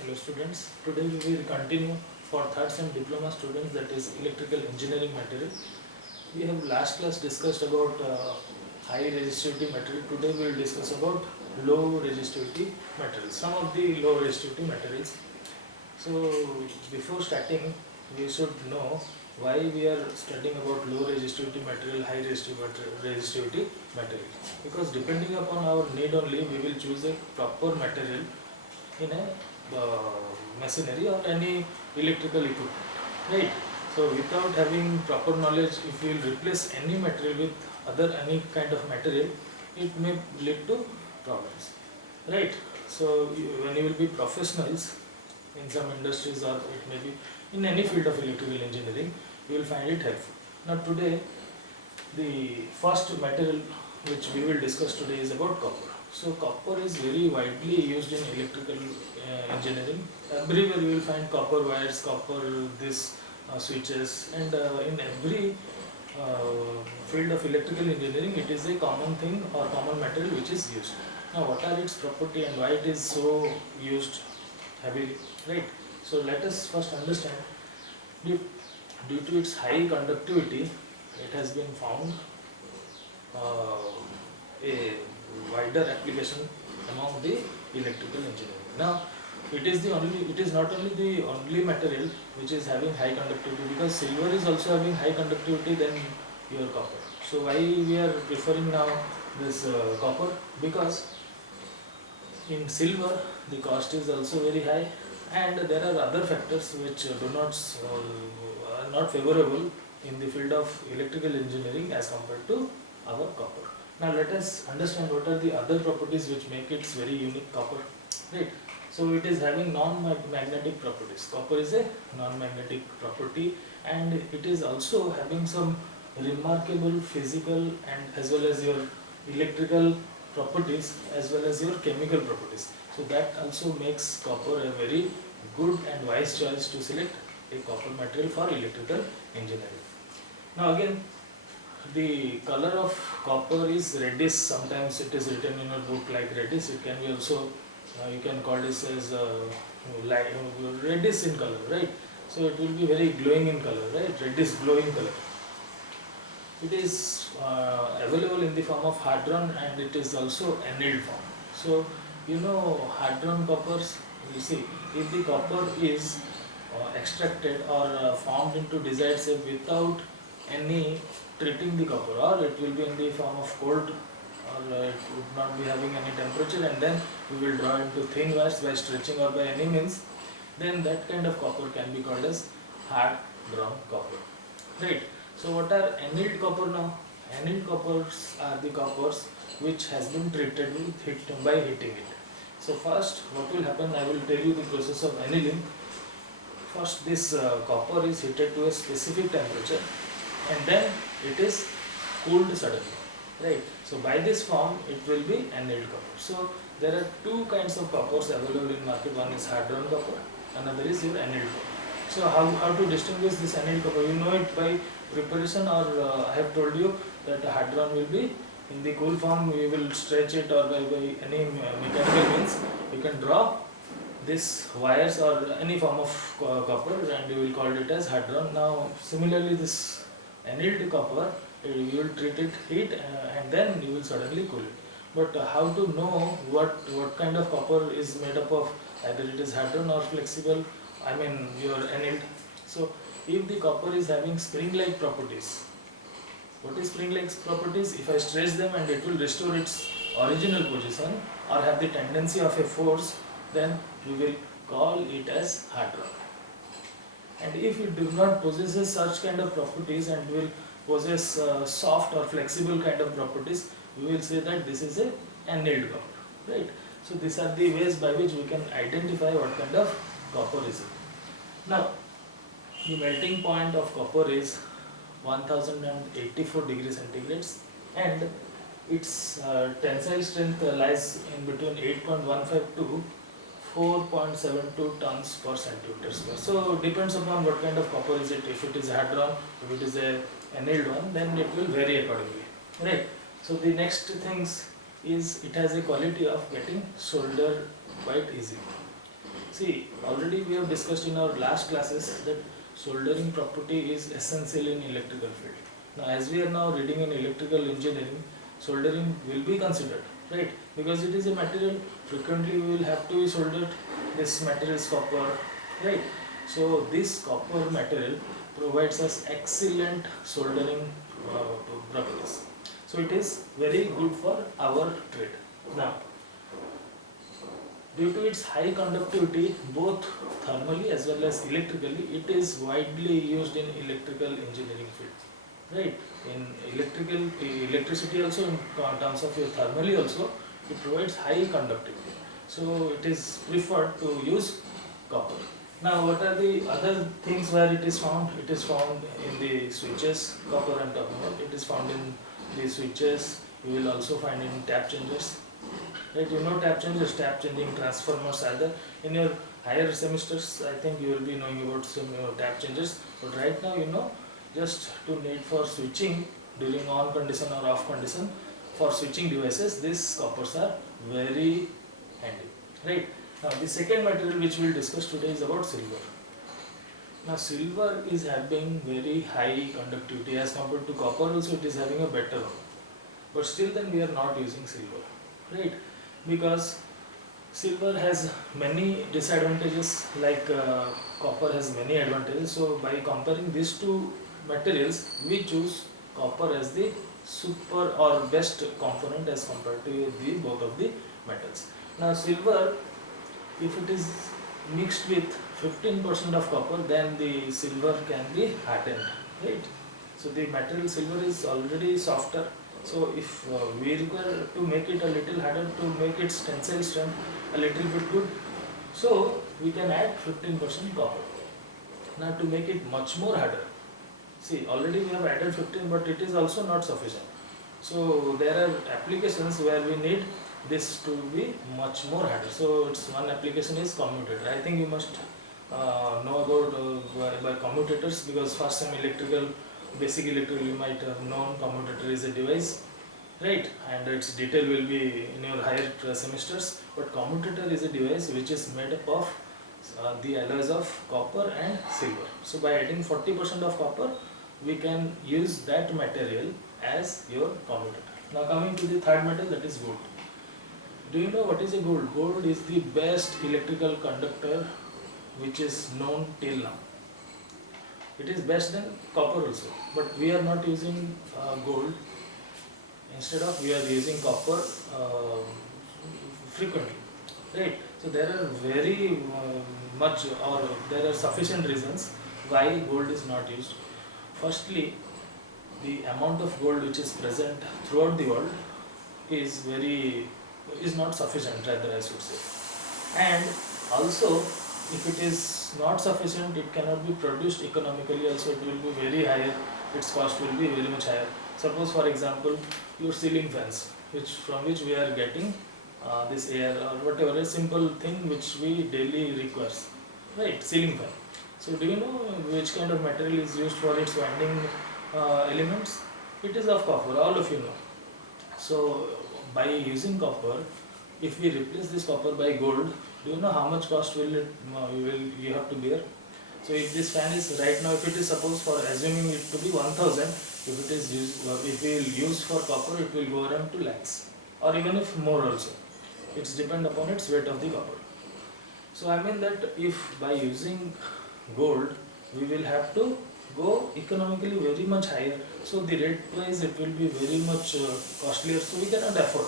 Hello students, today we will continue for third sem diploma students, that is electrical engineering material. We have last class discussed about high resistivity material. Today we will discuss about low resistivity materials, some of the low resistivity materials. So before starting we should know why we are studying about low resistivity material, high resistivity material, because depending upon our need only we will choose a proper material in a machinery or any electrical equipment, right? So without having proper knowledge, if we will replace any material with other any kind of material, it may lead to problems, right? So when you will be professionals in some industries, or it may be in any field of electrical engineering, you will find it helpful. Now today, the first material which we will discuss today is about copper. So copper is very widely used in electrical engineering. Everywhere you will find copper wires, copper this switches, and in every field of electrical engineering, it is a common thing or common material which is used. Now, what are its property and why it is so used heavily, right? So let us first understand. Due, due to its high conductivity, it has been found a wider application among the electrical engineering. Now, it is not only the only material which is having high conductivity, because silver is also having high conductivity than your copper. So why we are preferring now this copper? Because in silver the cost is also very high, and there are other factors which do not are not favorable in the field of electrical engineering as compared to our copper. Now let us understand what are the other properties which make it very unique copper, right? So it is having non-magnetic properties. Copper is a non-magnetic property, and it is also having some remarkable physical and as well as your electrical properties as well as your chemical properties. So that also makes copper a very good and wise choice to select a copper material for electrical engineering. Now again, the color of copper is reddish. Sometimes it is written in a book like reddish. It can be also you can call this as light reddish in color, right? So it will be very glowing in color, right? Reddish glowing color. It is available in the form of hadron, and it is also annealed form. So you know hadron coppers. You see, if the copper is extracted or formed into desired shape without any treating the copper, or it will be in the form of cold, or it would not be having any temperature, and then we will draw into thin wires by stretching or by any means, then that kind of copper can be called as hard drawn copper, right? So what are annealed copper now? Annealed coppers are the coppers which has been treated with heat by heating it. So first what will happen, I will tell you the process of annealing. First this copper is heated to a specific temperature, and then it is cooled suddenly, right? So by this form it will be annealed copper. So there are two kinds of coppers available in market. One is hard drawn copper, another is your annealed copper. So how to distinguish this annealed copper? You know it by preparation, or I have told you that hard drawn will be in the cool form. We will stretch it, or by any mechanical means you can draw this wires or any form of copper, and you will call it as hard drawn. Now similarly this annealed copper, you will treat it heat and then you will suddenly cool it. But how to know what kind of copper is made up of, either it is hard drawn or flexible, I mean your annealed. So if the copper is having spring like properties, what is spring like properties? If I stretch them and it will restore its original position or have the tendency of a force, then we will call it as hard drawn. And if it does not possess such kind of properties and will possess soft or flexible kind of properties, we will say that this is a annealed copper, right? So these are the ways by which we can identify what kind of copper is it. Now the melting point of copper is 1084 degrees centigrades, and its tensile strength lies in between 8.15 to 4.72 tons per centimeter square. So depends upon what kind of copper is it. If it is hard drawn, if it is a annealed one, then it will vary accordingly, right? So the next things is it has a quality of getting soldered quite easily. See, already we have discussed in our last classes that soldering property is essential in electrical field. Now, as we are now reading in electrical engineering, soldering will be considered, right? Because it is a material, frequently we will have to solder this material is copper, right? So, this copper material provides us excellent soldering properties. So, it is very good for our trade. Now, due to its high conductivity, both thermally as well as electrically, it is widely used in electrical engineering field. Right? In electricity also, in terms of your thermally also, it provides high conductivity. So it is preferred to use copper. Now, what are the other things where it is found? It is found in the switches, copper and copper. It is found in the switches. You will also find in tap changers. Right, you know tap changers, tap changing transformers either. In your higher semesters, I think you will be knowing about some tap changers. But right now, just to need for switching during on condition or off condition, for switching devices, these coppers are very handy. Right. Now, the second material which we will discuss today is about silver. Now, silver is having very high conductivity as compared to copper. Also, it is having a better one. But still, then we are not using silver, right? Because silver has many disadvantages, like copper has many advantages. So by comparing these two materials, we choose copper as the super or best component as compared to the both of the metals. Now silver, if it is mixed with 15% of copper, then the silver can be hardened, right? So the material silver is already softer. So if we require to make it a little harder, to make its tensile strength a little bit good, so we can add 15% copper. Now to make it much more harder, see already we have added 15, but it is also not sufficient. So there are applications where we need this to be much more harder. So it's one application is commutator. I think you must know about by commutators, because first time basic electrical you might have known commutator is a device, right? And its detail will be in your higher semesters. But commutator is a device which is made up of the alloys of copper and silver. So by adding 40% of copper, we can use that material as your commutator. Now coming to the third metal, that is gold. Do you know what is a gold? Gold is the best electrical conductor which is known till now. It is best than copper also, but we are not using gold. Instead of, we are using copper frequently, right? So there are very much, or there are sufficient reasons why gold is not used. Firstly, the amount of gold which is present throughout the world is not sufficient, rather I should say. And also, if it is not sufficient, it cannot be produced economically. Also, it will be very higher. Its cost will be very much higher. Suppose, for example, your ceiling fans, from which we are getting this air or whatever, a simple thing which we daily requires, right? Ceiling fan. So, do you know which kind of material is used for its winding elements? It is of copper. All of you know. So, by using copper, if we replace this copper by gold, do you know how much cost will you have to bear? So if this fan is right now, if it is suppose for assuming it to be 1000, if it is used, if we will use for copper, it will go around to lakhs, or even if more also. It's depend upon its weight of the copper. So I mean that if by using gold, we will have to go economically very much higher. So the rate wise it will be very much costlier. So we cannot afford.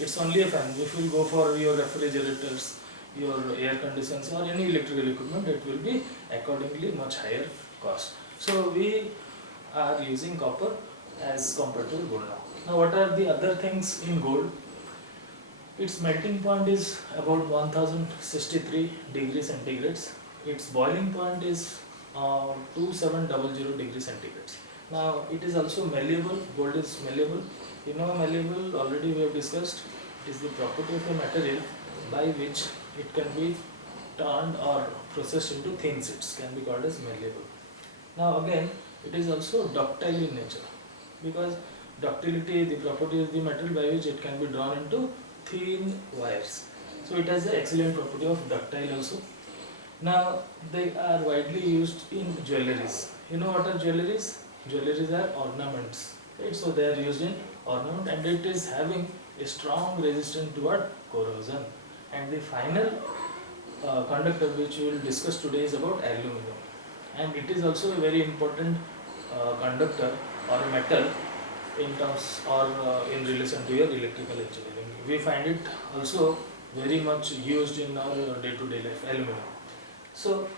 It's only a fan. If you go for your refrigerators, your air conditioners or any electrical equipment, it will be accordingly much higher cost. So we are using copper as compared to gold now. Now what are the other things in gold? Its melting point is about 1063 degrees centigrades. Its boiling point is 2700 degrees centigrades. Now it is also malleable. Gold is malleable. You know malleable, already we have discussed. It is the property of a material by which it can be turned or processed into thin sheets, can be called as malleable. Now again, it is also ductile in nature, because ductility, the property of the material by which it can be drawn into thin wires. So it has the excellent property of ductile also. Now they are widely used in jewelries. You know what are jewelries? Jewelries are ornaments, right? So they are used in ornament, and it is having a strong resistance toward corrosion. And the final conductor which we will discuss today is about aluminum, and it is also a very important conductor or a metal in terms or in relation to your electrical engineering. We find it also very much used in our day-to-day life, aluminum. So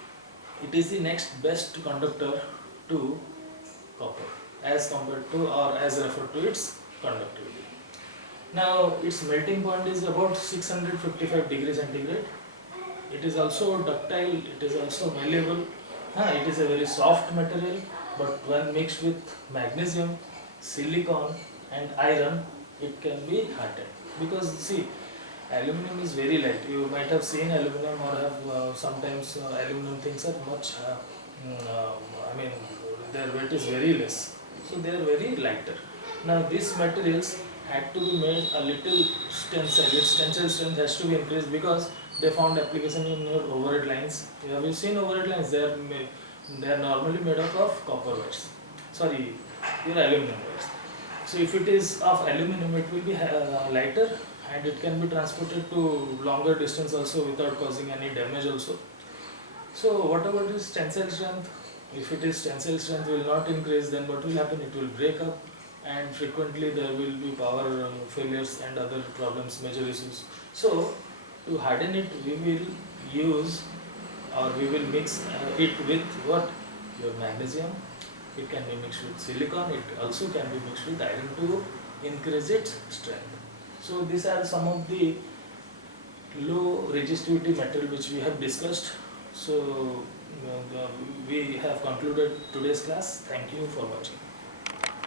it is the next best conductor to copper as compared to or as referred to its conductivity. Now its melting point is about 655 degrees centigrade. It is also ductile, it is also malleable. It is a very soft material, but when mixed with magnesium, silicon and iron, it can be hardened. Because see, aluminum is very light. You might have seen aluminum or have sometimes aluminum things are much, I mean, their weight is very less. So they are very lighter. Now these materials had to be made a little tensile. Its tensile strength has to be increased because they found application in your overhead lines. Have you seen overhead lines? They are normally made up of copper wires. Sorry, your aluminum wires. So if it is of aluminum, it will be lighter, and it can be transported to longer distance also without causing any damage also. So what about this tensile strength? If it is tensile strength will not increase, then what will happen? It will break up, and frequently there will be power failures and other problems, major issues. So to harden it, we will use or we will mix it with what? Your magnesium. It can be mixed with silicon. It also can be mixed with iron to increase its strength. So these are some of the low resistivity metal which we have discussed. So we have concluded today's class. Thank you for watching.